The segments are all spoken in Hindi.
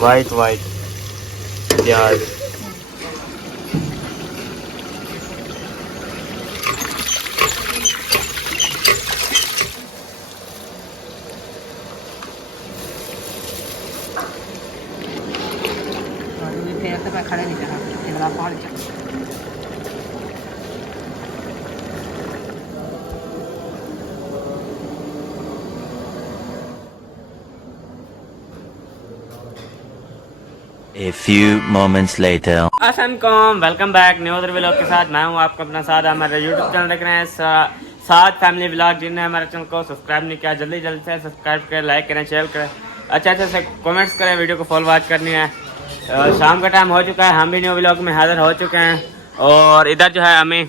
वाइट वाइट प्याज। मैं खड़े नहीं करना पानी चल। A few moments later. अस्सलाम, welcome back new other vlog के साथ। मैं हूं आपका अपना साथ। हमारे यूट्यूब चैनल देख रहे हैं साथ फैमिली व्लॉग। जिन्होंने हमारे चैनल को सब्सक्राइब नहीं किया जल्दी जल्दी से सब्सक्राइब करें, लाइक करें, शेयर करें, अच्छे से कमेंट्स करें। वीडियो को फॉलो वॉच करनी है। शाम का टाइम हो चुका है, हम भी न्यू व्लॉग में हाजिर हो चुके हैं। और इधर जो है अम्मी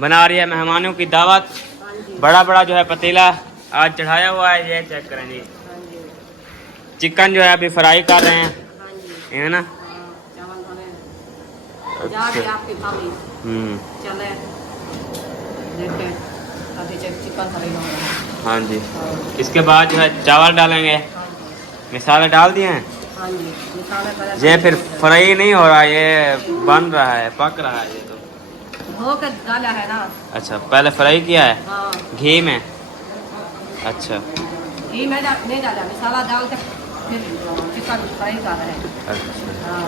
बना रही है मेहमानों की दावत। बड़ा बड़ा जो है पतीला आज चढ़ाया हुआ है, ये चेक करें जी। चिकन जो है अभी फ्राई कर रहे हैं, है ना। जाके आपकी भाभी चले देखे अभी चिकन फ्राई हो रहा है। हाँ जी। इसके बाद जो है चावल डालेंगे। मिसाले डाल दिए हैं। हाँ जी, मिसाले ये फिर फ्राई नहीं हो रहा, ये बन रहा है, पक रहा है ये तो। धो के डाला है ना। अच्छा, पहले फ्राई किया है हाँ घी में। अच्छा घी में नहीं डाला, मिसाला डाल के फिर चिकन फ्राई कर रहे हैं। अच्छा। हाँ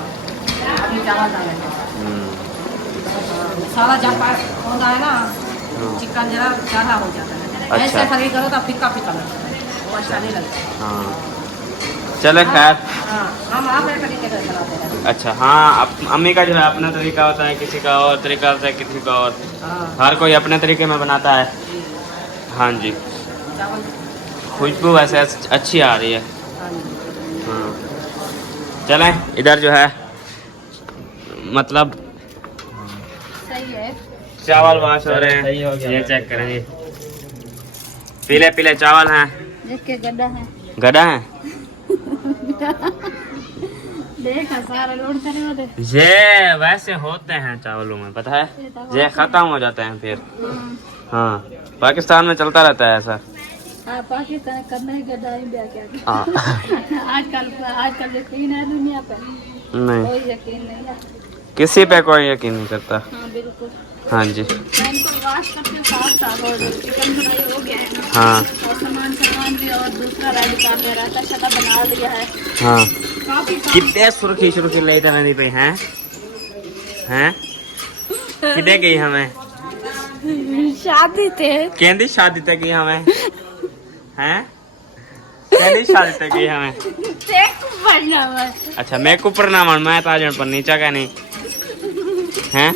अभी चावल डालेंगे। हम्म। मसाला जब होता है ना चिकन जरा ज़्यादा हो जाता है। अच्छा। ऐसे फ्राई करो तो फीका फीका लगता है, वो अच्छा नहीं लगता। हाँ चले खैर। हाँ हम अपने तरीके से बनाते हैं। अच्छा हाँ, अम्मी का जो है अपना तरीका होता है, किसी का और तरीका होता है, किसी का और। हाँ हर कोई अपने तरीके में बनाता है। हाँ जी। चावल खुशबू वैसे अच्छी आ रही है। हाँ जी। हाँ चलें, इधर जो है मतलब सही है। चावल वाश हो रहे हैं, ये चेक करेंगे। पीले पीले चावल हैं। जिसके गड्ढा है गड्ढा है। देखा सारे लोड करने वाले। ये वैसे होते हैं चावलों में, पता है, ये खत्म हो जाते हैं फिर। हाँ पाकिस्तान में चलता रहता है ऐसा। हाँ पाकिस्तान करना ही गड्ढा ही ब्याह क्या। हाँ आजकल यकीन है दुनिया पे, नहीं, कोई यकीन नहीं है। किसी पे कोई यकीन नहीं करता। हाँ बिल्कुल। हाँ जी। मैं इनको वाश करके 7 साल हो गए, चिकन फ्राई हो गया है ना। हाँ और सामान भी और दूसरा रेडी कर ले रहा था, शता बना लिया है। हाँ काफी कितने सुर्खी सुर्खी ले इधर नहीं पे हैं हैं कितने गई हमें शादी थे। कहती शादी तक गई हमें हैं, कहती शादी तक गई हमें। अच्छा मैं ऊपर ना मान, मैं ताजन पर नीचा का नहीं हैं।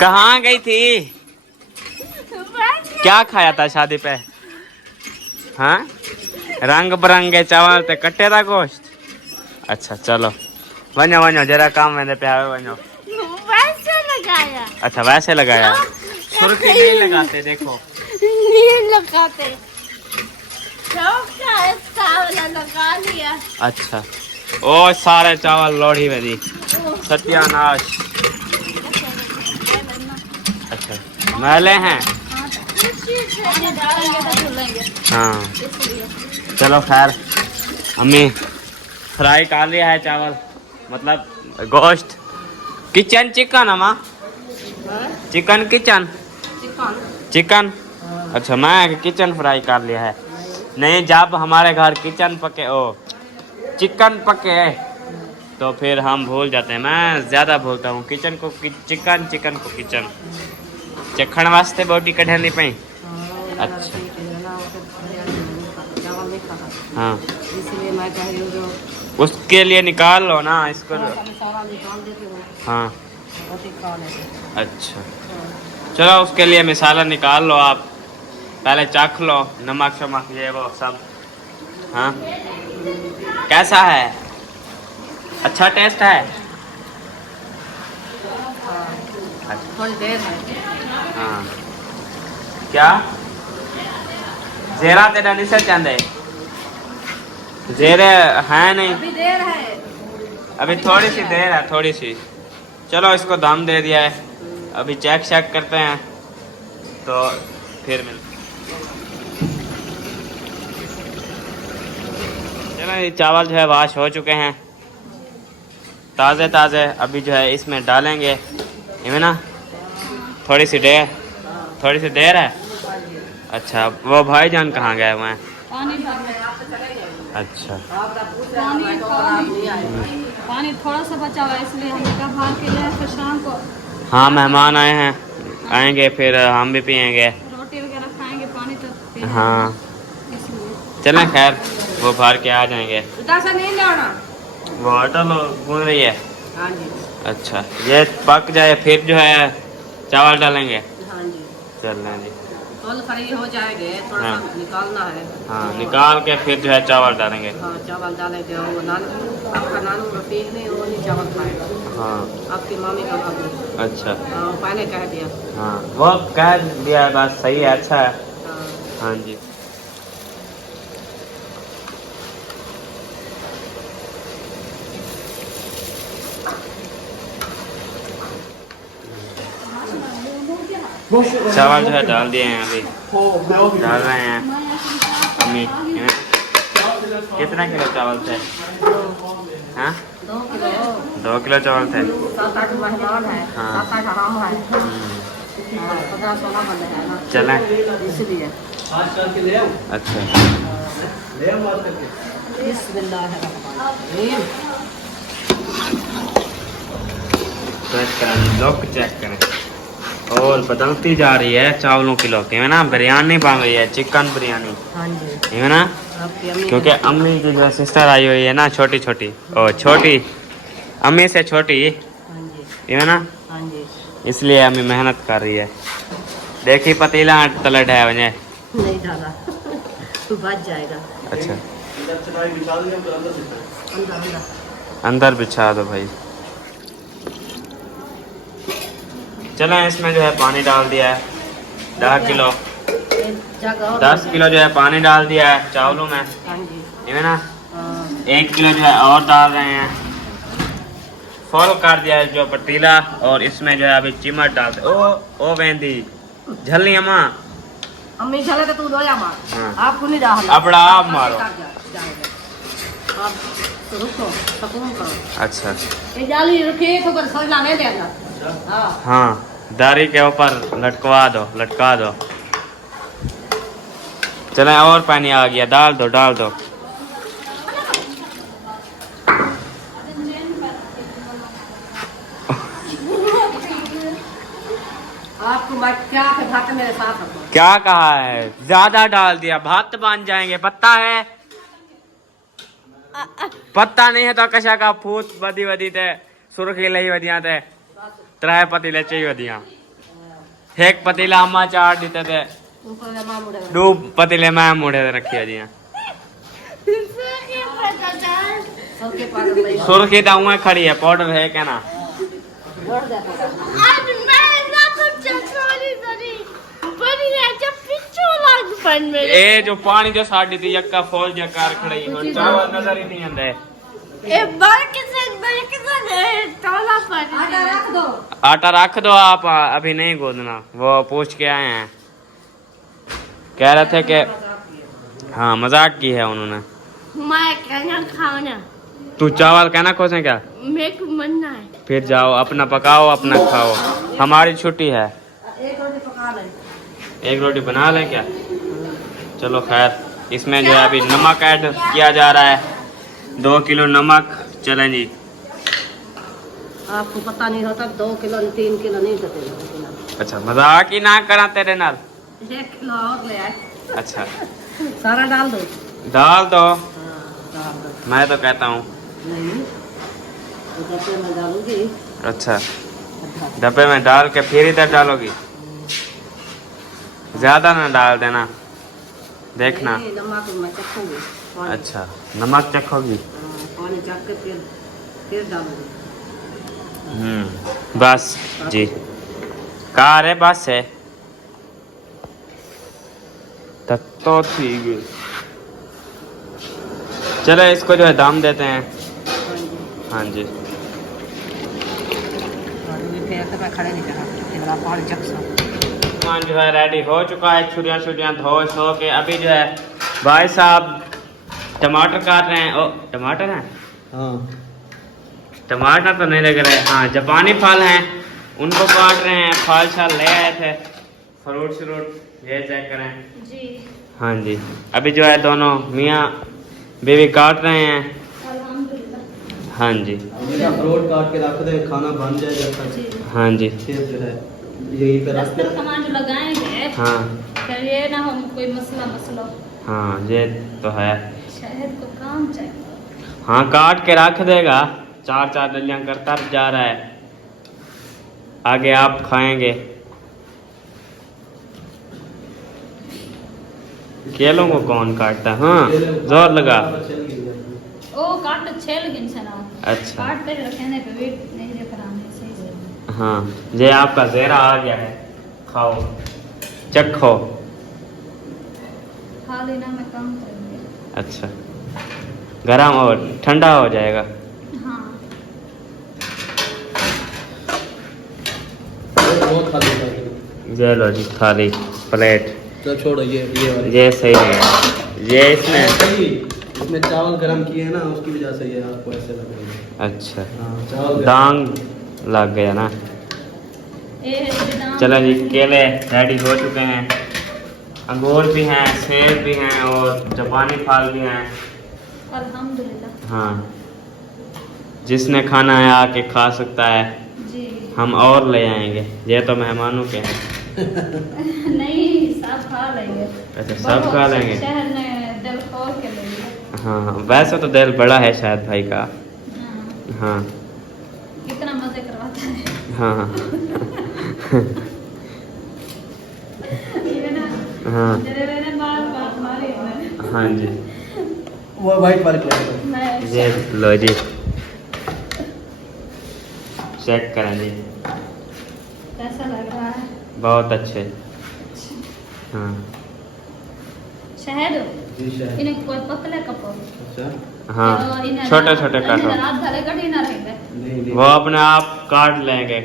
कहाँ गई थी, क्या खाया था शादी पे? हाँ रंग बिरंगे चावल ते कट्टे का गोश्त। अच्छा चलो वनो वनो, जरा काम में प्यार वनो। वैसे लगाया। अच्छा वैसे लगाया, सुर्खी नहीं लगाते देखो। नहीं लगाते, लगा लिया। अच्छा ओ सारे चावल लोढ़ी में दी, सत्यानाश। अच्छा मैले हैं। हाँ चलो खैर, अम्मी फ्राई कर लिया है चावल, मतलब गोश्त। किचन चिकन अम्मा, चिकन किचन चिकन। अच्छा मैं किचन फ्राई कर लिया है। नहीं जब हमारे घर किचन पके ओ चिकन पके तो फिर हम भूल जाते हैं। मैं ज़्यादा भूलता हूँ किचन को चिकन, चिकन को किचन। चखण वास्ते बोटी कढ़े नहीं पाई। अच्छा हाँ इसलिए मैं कह रही हूँ जो उसके लिए निकाल लो ना इसको। सारा निकाल देती हूँ, हाँ रोटी खा लेते। अच्छा चलो उसके लिए मिसाला निकाल लो आप, पहले चख लो नमक शमक ये वो सब। हाँ कैसा है, अच्छा टेस्ट है। थोड़ी देर है। हाँ क्या जेरा तेरा नहीं सर चांदे जेरे है नहीं, अभी देर है। अभी थोड़ी सी देर है, थोड़ी सी। चलो इसको दम दे दिया है, अभी चेक चेक करते हैं तो फिर मिलते। चलो ये चावल जो है वाश हो चुके हैं ताज़े ताज़े। अभी जो है इसमें डालेंगे इनमें ना थोड़ी सी देर है। अच्छा वो भाईजान कहाँ गए हुए हैं? पानी भरने। अच्छा पानी थोड़ा सा बचा हुआ है इसलिए हमने कहा भर के जाए फिर शाम को। हाँ मेहमान आए हैं, आएंगे फिर हम भी पियेंगे। रोटी वगैरह खाएंगे, पानी तो पीना है, हाँ इसलिए। चलें खैर वो भर के आ जाएंगे। नहीं लाना। वो आटा लो गूंद रही है। हाँ जी। अच्छा ये पक जाए फिर जो है चावल डालेंगे। हाँ जी। चल रहे जी। फल फ्राई हो जाएंगे, थोड़ा हाँ। सा निकालना है। हाँ निकाल के फिर जो है चावल डालेंगे। हाँ चावल डालेंगे। वो आपका नानू रफीक नहीं, वो नहीं चावल खाएगा। हाँ आपकी मामी का बाबू। अच्छा हाँ पहले कह दिया। हाँ वो कह दिया है, बस सही है, अच्छा है। हाँ। हाँ जी चावल जो है डाल दिए हैं, अभी डाल रहे हैं अम्मी। कितना किलो चावल थे? हाँ 2 किलो। 2 किलो चावल थे। 7-8 मेहमान है। हाँ। 7-8 आराम है। 15-16 बंदे हैं ना, चलें इसलिए। अच्छा बिस्मिल्लाहिर्रहमानिर्रहीम। चेक करें, लुक चेक करें। और बदलती जा रही है चावलों की लौकी में ना, बिरयानी बन रही है, चिकन बिरयानी। हाँ जी। है ना, आपकी अम्मी क्योंकि अम्मी की जो सिस्टर आई हुई है ना, छोटी अम्मी से छोटी, हाँ जी। है ना, हाँ जी। इसलिए अम्मी मेहनत कर रही है। देखी पतीला तलट है वजह। नहीं डाला तू बच जाएगा। अच्छा अंदर। अंदर बिछा दो भाई। चलें इसमें जो है पानी डाल दिया है 10 किलो। 10 किलो जो है पानी डाल दिया है चावलों में, हाँ जी। है ना। हाँ। 1 किलो जो है और डाल रहे हैं, फुल कर दिया है जो पतीला। और इसमें जो है अभी चिमट डालते। ओ वेंदी झल्ली अम्मा, अम्मी चले तो तू दोया मार। हाँ। आपको नहीं डालना। अपना आप मारो। आप तो रुको, सुकून करो। अच्छा ये जाली रखिए तो कर सर लाने देना। हाँ। हाँ दारी के ऊपर लटका दो। चलें और पानी आ गया, डाल दो। आपको मैं क्या भात मेरे साथ रखो। क्या कहा है, ज्यादा डाल दिया, भात बन जाएंगे। पत्ता है, पत्ता नहीं है तो कशा का फूट बदी थे सुर्खी लही वदिया थे 3 पतीले चाहिए वदिया। 1 पतीला अम्मा चार देते थे, 2 पतीले मैं मुड़े रखी वदिया। सुर्खी तो उहाँ खड़ी है, पाउडर है क्या ना। ए जो पानी जो साड़ी थी यक्का फौज जकार खड़ी हो, चावल नजर ही नहीं आंदे। आटा रख दो आप, अभी नहीं गोदना। वो पूछ के आए हैं, कह रहे थे कि हाँ मजाक की है उन्होंने। मैं कहना खाना, तू चावल कहना खोसे क्या? मेरे को मनना है। फिर जाओ अपना पकाओ अपना खाओ, हमारी छुट्टी है। एक रोटी पका ले। 1 रोटी बना लें क्या? चलो खैर, इसमें जो है अभी नमक ऐड किया जा रहा है, 2 किलो नमक। चलें जी। आपको पता नहीं होता 2 किलो 3 किलो नहीं देते। अच्छा मजाक ही ना करा तेरे नाल। 1 किलो और ले आए। अच्छा सारा डाल दो। डाल दो, हाँ, डाल दो। मैं तो कहता हूँ। नहीं तो डब्बे में डालूंगी। अच्छा डब्बे में डाल के फिर इधर डालोगी, ज्यादा ना डाल देना, देखना। नहीं, नमक मैं चखूंगी। पानी। अच्छा नमक चखोगी। हाँ, पानी चख के फिर डालूंगी। बस जी, कहा रे बस है तो ठीक है। चलो इसको जो है दाम देते हैं। हाँ जी फिर तो मैं खड़े नहीं करा, पानी चख सकता। सामान जो है रेडी हो चुका है, छुरियाँ धो के। अभी जो है भाई साहब टमाटर काट रहे हैं। ओ टमाटर हैं? हाँ टमाटर तो नहीं लग रहे। हाँ जापानी फल हैं, उनको काट रहे हैं। फल शल ले आए थे, फ्रूट श्रूट ये चेक करें। जी हाँ जी, अभी जो है दोनों मियाँ बीवी काट रहे हैं। अल्हम्दुलिल्लाह। हाँ जी मेरा फ्रूट काट के रख दे, खाना बन जाए जब तक। जी हाँ जी फिर जो है यही पे रख दस्तर सामान जो लगाएंगे हाँ फिर ये ना हो कोई मसला मसला। हाँ ये तो है। शहद को काम चाहिए। हाँ काट के रख देगा, 4 डलियां करता जा रहा है। आगे आप खाएंगे। केलों को कौन काटता? हाँ जोर लगा। ओ काट छेल गिन से ना। अच्छा काटते रखने पे वेट नहीं दे कराने सही से। हाँ ये आपका ज़ेरा आ गया है, खाओ चखो। खा लेना मैं काम करूँगी। अच्छा गरम और ठंडा हो जाएगा। हाँ बहुत खा लेता है। ये लो जी खाली प्लेट। तो छोड़ो ये वाली। ये सही है, ये इसमें सही, इसमें चावल गरम किए हैं ना, उसकी वजह से ये आपको ऐसे लग रहा है। अच्छा हाँ चावल गरम। दांग लग गया ना। चलो जी केले रेडी हो चुके हैं, अंगूर भी हैं, सेब भी हैं और जापानी फल भी हैं। अल्हम्दुलिल्लाह। हाँ जिसने खाना है आके खा सकता है, जी हम और ले आएंगे। ये तो मेहमानों के हैं। नहीं सब खा लेंगे। अच्छा सब खा लेंगे। शहर ने दिल खोल के लेंगे। हाँ वैसे तो दिल बड़ा है शायद भाई का। हाँ हाँ कितना मजे करवाता है। हाँ ये ना हाँ तेरे मैंने बात मारी है। हाँ जी वो वाइट वाली प्लेट। मैं ये लो जी चेक करें जी, कैसा लग रहा है? बहुत अच्छे। हाँ शहद जी शायद। इन्हें कोई पतले कपड़। अच्छा हाँ छोटे छोटे काटो। रात भले कटी ना रहेंगे। नहीं नहीं वो अपने आप काट लेंगे,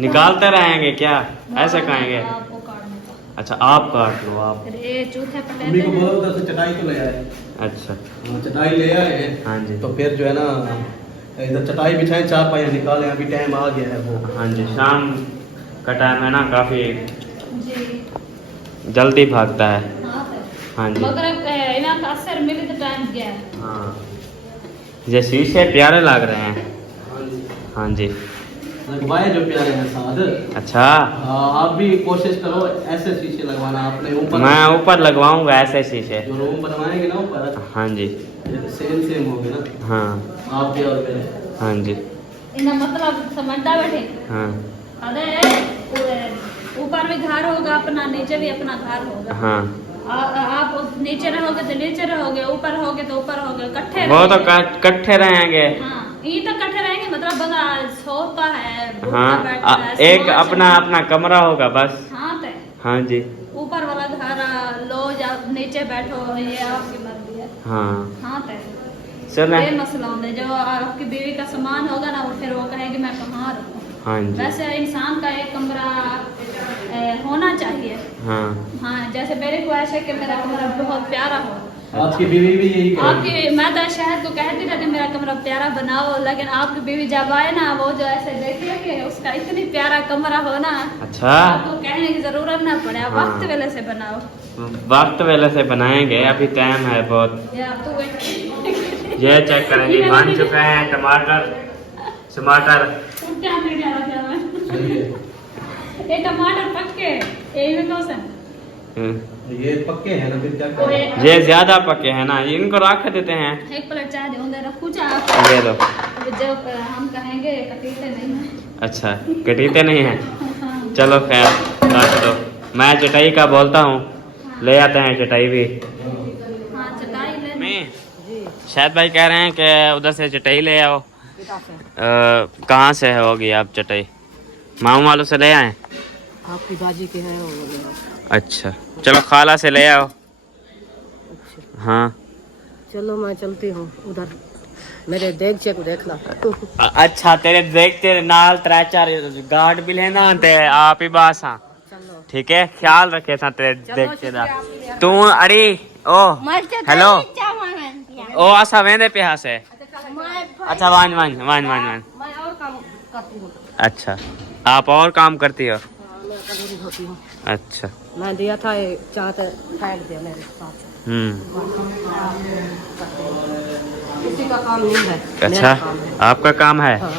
निकालते रहेंगे क्या? ऐसे खाएंगे? आपको काटने का। अच्छा आप काट लो आप। फिर ये चूथे मम्मी को पटेते बोलो हैं। उधर से चटाई तो ले आए। अच्छा हाँ, चटाई ले आए हैं। हाँ जी तो फिर जो है ना इधर चटाई बिछाएं, 4 पाया निकालें, अभी टाइम आ गया है वो। हाँ जी शाम का टाइम है ना, काफ़ी जी जल्दी भागता है। हाँ सर। हाँ जी मगर इन्हें का असर मिले तो टाइम गया है। हाँ ये शीशे प्यारे लग रहे हैं। हाँ जी हाँ जी लगवाए जो प्यारे हैं साथ। अच्छा हाँ आप भी कोशिश करो ऐसे शीशे लगवाना अपने ऊपर। मैं ऊपर लगवाऊंगा ऐसे शीशे। जो रूम बनवाएंगे ना ऊपर, हाँ जी सेम होगी ना। हाँ आप भी और मेरे। हाँ जी इन्हें मतलब समझता बैठे। हाँ अरे ऊपर भी घर होगा अपना, नीचे भी अपना घर होगा। हाँ आप नीचे रहोगे तो नीचे रहोगे, ऊपर होगे तो ऊपर होगे, इकट्ठे वो तो रहोगे। इकट्ठे रहेंगे। हाँ ये तो इकट्ठे रहेंगे, मतलब बंदा सोता है उठता हाँ बैठता है, एक सामान अपना चलता अपना कमरा होगा बस। है। हाँ तो हाँ जी ऊपर वाला घर लो या नीचे बैठो, ये आपकी मर्जी है। हाँ हाँ तो चलें। ये मसला होता है, जो आपकी बीवी का सामान होगा ना, वो फिर वो कहेगी मैं कहाँ रखूँ। हाँ जी वैसे इंसान का एक कमरा होना चाहिए। हाँ हाँ जैसे मेरे ख्वाहिश है कि मेरा कमरा बहुत प्यारा हो। आपकी बीवी भी यही करेगी। आपकी मैं तो शहद को कहती रहती मेरा कमरा प्यारा बनाओ, लेकिन आपकी बीवी जब आए ना, वो जो ऐसे देखिए कि उसका इतनी प्यारा कमरा हो ना, अच्छा आपको कहने की जरूरत ना पड़े, आप हाँ। वक्त वेले से बनाओ। वक्त वेले से बनाएंगे, अभी टाइम है बहुत। या तो ये चेक करेंगे बन चुके हैं टमाटर टमाटर। क्या नहीं जा रहा था सही है। ये टमाटर पक्के ये में कौन सा ये पक्के हैं ना, फिर क्या और करें। ये ज्यादा पके हैं ना, इनको रख देते हैं। एक प्लेट चाय दूंगा, रखूं चाय। ये लो। जब हम कहेंगे कटीते नहीं है। अच्छा कटीते नहीं हैं, हाँ। चलो खैर काट दो। मैं चटाई का बोलता हूँ, ले आते हैं चटाई भी। हाँ चटाई ले। मैं शायद भाई कह रहे हैं कि उधर से चटाई ले आओ। कहाँ से होगी आप चटाई? मामू वालों से ले आए? आपकी बाजी के हैं वो। अच्छा चलो खाला से ले आओ। हाँ चलो मैं चलती हूँ उधर, मेरे देगचे को देखना। अच्छा तेरे देखते नाल 3-4 गार्ड भी लेना ते आप ही बास हाँ चलो ठीक है, ख्याल रखे था तेरे देखते दा तू। अरे ओ हेलो ओ आसा वेंदे पे हासे अच्छा वान वान वान वान वान मैं और काम करती हूँ। अच्छा आप और काम करती हो हाँ, मैं तंदूरी धोती हूँ। अच्छा मैं दिया था ये चाहते फेंक दिया मेरे साथ। किसी का काम नहीं है, अच्छा मेरा काम है। आपका काम है हाँ।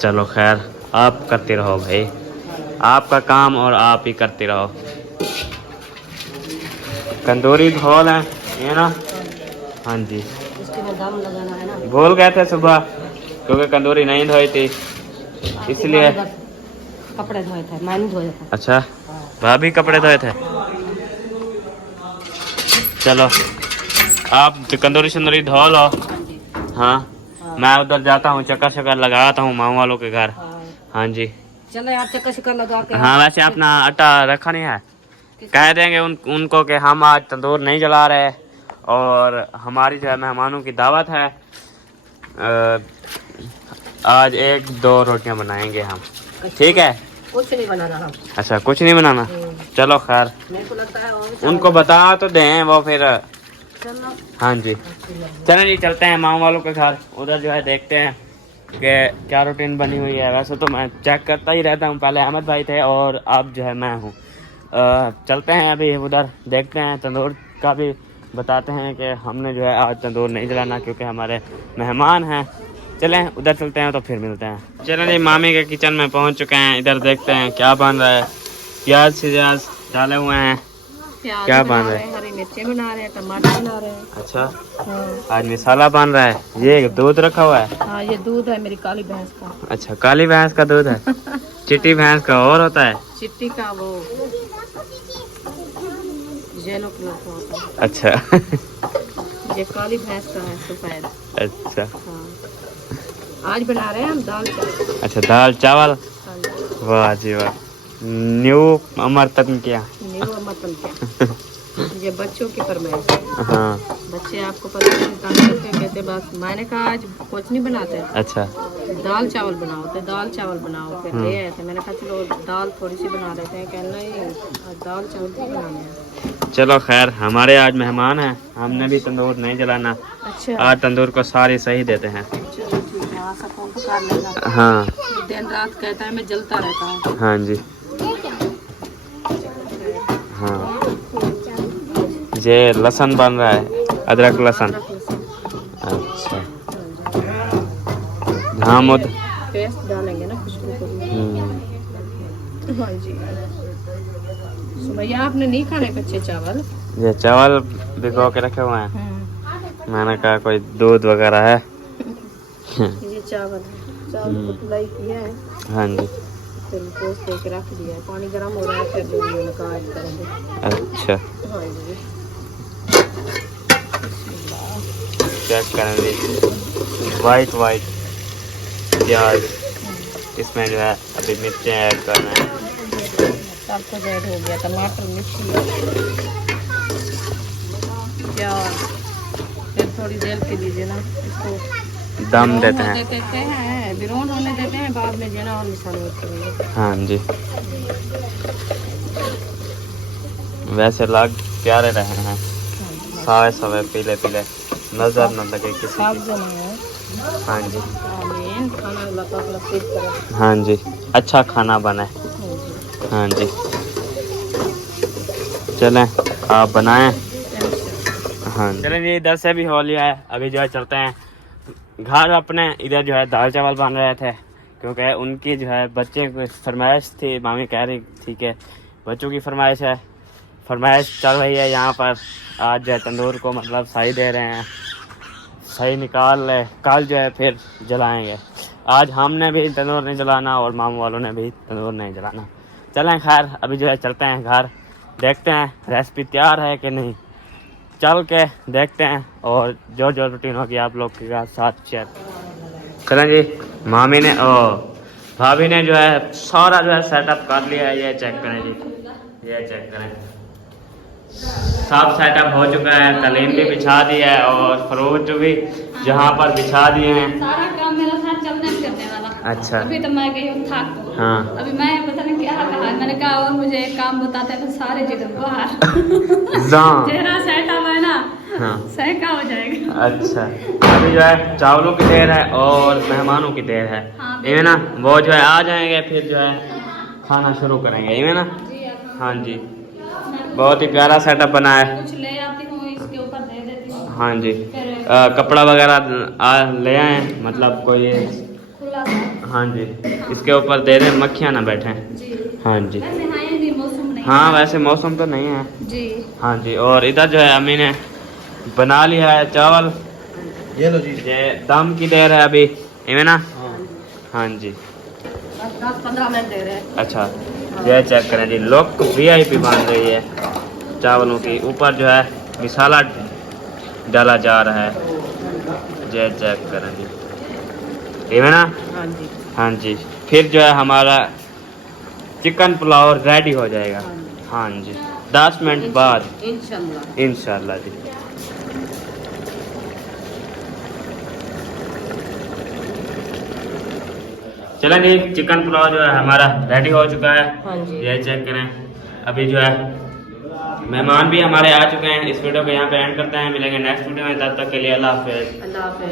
चलो खैर आप करते रहो भाई आपका काम और आप ही करते रहो तंदूरी धौल है ये ना हाँ जी इसके में दम लगाना है ना। भूल गए थे सुबह क्योंकि तंदूरी नहीं धोई थी इसलिए कपड़े धोए थे मैं नहीं धोया था। अच्छा भाभी कपड़े धोए थे चलो आप तंदूरी शंदूरी धो लो हाँ मैं उधर जाता हूँ चक्कर शक्कर लगाता हूँ माँ वालों के घर हाँ जी चलो यार चक्कर शक्कर लगा के। हाँ वैसे अपना आटा रखा नहीं है कह देंगे उनको कि हम आज तंदूर नहीं जला रहे और हमारी जो है मेहमानों की दावत है आज 1-2 रोटियां बनाएंगे हम ठीक है कुछ नहीं बनाना हम। अच्छा कुछ नहीं बनाना चलो खैर मेरे को लगता है और उनको बता तो दें वो फिर चलो। हाँ जी चलो जी चलते हैं माँ वालों के घर उधर जो है देखते हैं कि क्या रूटीन बनी हुई है वैसे तो मैं चेक करता ही रहता हूँ पहले अहमद भाई थे और अब जो है मैं हूँ चलते हैं अभी उधर देखते हैं तंदूर का भी बताते हैं कि हमने जो है आज तंदूर नहीं जलाना क्योंकि हमारे मेहमान हैं चलें उधर चलते हैं तो फिर मिलते हैं चलें जी मामी के किचन में पहुंच चुके हैं इधर देखते हैं क्या बन रहा है प्याज सिजाज डाले हुए हैं क्या बन रहा है हरी मिर्ची बना रहे हैं टमाटर बना रहे हैं। अच्छा हाँ। आज मसाला बन रहा है ये दूध रखा हुआ है हाँ ये दूध है मेरी काली भैंस का। अच्छा काली भैंस का दूध है चिट्टी भैंस का और होता है चिट्टी का वो येलो कलर का होता है। अच्छा ये काली भैंस का है सफेद। अच्छा हाँ। आज बना रहे हैं हम दाल चावल। अच्छा दाल चावल हाँ जी। वाह जी वाह न्यू अमरतन क्या न्यू मटन क्या ये बच्चों की फरमाइश है। हाँ बच्चे आपको पता नहीं तंग करते कहते बस मैंने कहा आज कुछ नहीं बनाते अच्छा दाल चावल बनाओ तो दाल चावल बनाओ फिर ले आए थे मैंने कहा चलो दाल थोड़ी सी बना देते हैं कहना नहीं आज दाल चावल भी बनाने हैं। चलो खैर हमारे आज मेहमान हैं हमने भी तंदूर नहीं जलाना अच्छा आज तंदूर को सारी सही देते हैं चलो ठीक है आशा कौन पका लेगा हाँ दिन रात कहता है मैं जलता रहता हूँ। हाँ जी हाँ ये लहसुन बन रहा है अदरक लहसुन अच्छा हाँ मुद पेस्ट डालेंगे ना खुशबू को। हाँ जी सुमैया आपने नहीं खाने कच्चे चावल। ये चावल भिगो के रखे हुए हैं मैंने कहा कोई दूध वगैरह है ये चावल है चावल को धुलाई किया है। हाँ जी फिर पोस्ट के रख दिया है पानी गर्म हो रहा है फिर जो इनका ऐड करेंगे। अच्छा हाँ जी चेक करेंगे वाइट वाइट प्याज इसमें जो है अभी मिर्चें ऐड करना है सब कुछ ऐड हो गया टमाटर मिर्ची प्याज फिर थोड़ी देर के लीजिए ना इसको दम देते हैं देते हैं बिरोन होने देते हैं बाद में जो ना और मसाले करेंगे। हाँ जी वैसे लाग प्यारे रहे हैं सावे सवे पीले पीले नजर न लगे किसी सब की जने हैं। हाँ जी आमीन खाना लगा नसीब करे। हाँ जी अच्छा खाना बने हाँ जी चलें आप बनाएं हाँ चलें जी इधर से भी हो लिया है अभी जो है चलते हैं घर अपने इधर जो है दाल चावल बन रहे थे क्योंकि उनकी जो है बच्चे की फरमाइश थी मामी कह रही थी कि बच्चों की फरमाइश है फरमाइश चल रही है यहाँ पर आज जो है तंदूर को मतलब सही दे रहे हैं सही निकाल ले कल जो है फिर जलाएंगे आज हमने भी तंदूर नहीं जलाना और मामू वालों ने भी तंदूर नहीं जलाना चलें खैर अभी जो है चलते हैं घर देखते हैं रेसिपी तैयार है कि नहीं चल के देखते हैं और जो जो रूटीन होगी आप लोग के साथ शेयर चलें जी मामी ने भाभी ने जो है सारा जो है सेटअप कर लिया है ये चेक करें जी ये चेक करें सब सेटअप हो चुका है तलीम भी बिछा दी है और फरोज भी जहाँ पर बिछा दिए हैं सारा काम मेरा साथ चलने करने वाला। अच्छा अभी तो मैं गई हूँ थक हाँ अभी मैं पता नहीं क्या कहा मैंने कहा और मुझे एक काम बताते हैं तो सारे जिधर बाहर जान चेहरा सेटअप है ना हाँ सहका हो जाएगा। अच्छा, अभी जो है चावलों की देर है और मेहमानों की देर है, हाँ, इवे ना, वो जो है आ जाएंगे फिर जो है खाना शुरू करेंगे, इवे ना। जी आप हाँ जी, बहुत ही प्यारा सेटअप बना है। कुछ ले आती हूँ, इसके ऊपर दे देती हूँ। हाँ जी, फिर कपड़ा वगैरह ले आए, मतलब कोई, खुला सा। हाँ जी, इसके ऊपर दे दें, मक्खियाँ ना बैठें। जी हाँ जी, वैसे हाँ ये मौसम नहीं हाँ है। वैसे मौसम तो नहीं है। जी हाँ जी, और इधर जो है अम्मी ने बना लिया है चावल, ये लो जी। ये दम की देर है अभी, इवे ना। हाँ हाँ जी, 10-15 मिनट दे रहे हैं। अच्छा, ये चेक करें जी, लोग VIP बांध रही है चावलों की, ऊपर जो है मसाला डाला जा रहा है, ये चेक करें जी, इवे ना। हाँ जी। हाँ जी, फिर जो है हमारा चिकन पुलाव रेडी हो जाएगा। हाँ जी, 10 मिनट बाद इंशाल्लाह। इंशाल्लाह जी। चलें जी, चिकन पुलाव जो है हमारा रेडी हो चुका है। हाँ जी। ये चेक करें, अभी जो है मेहमान भी हमारे आ चुके हैं। इस वीडियो को यहाँ पे एंड करते हैं, मिलेंगे नेक्स्ट वीडियो में, तब तक के लिए अल्लाह हाफिज़। अल्लाह हाफ़िज़।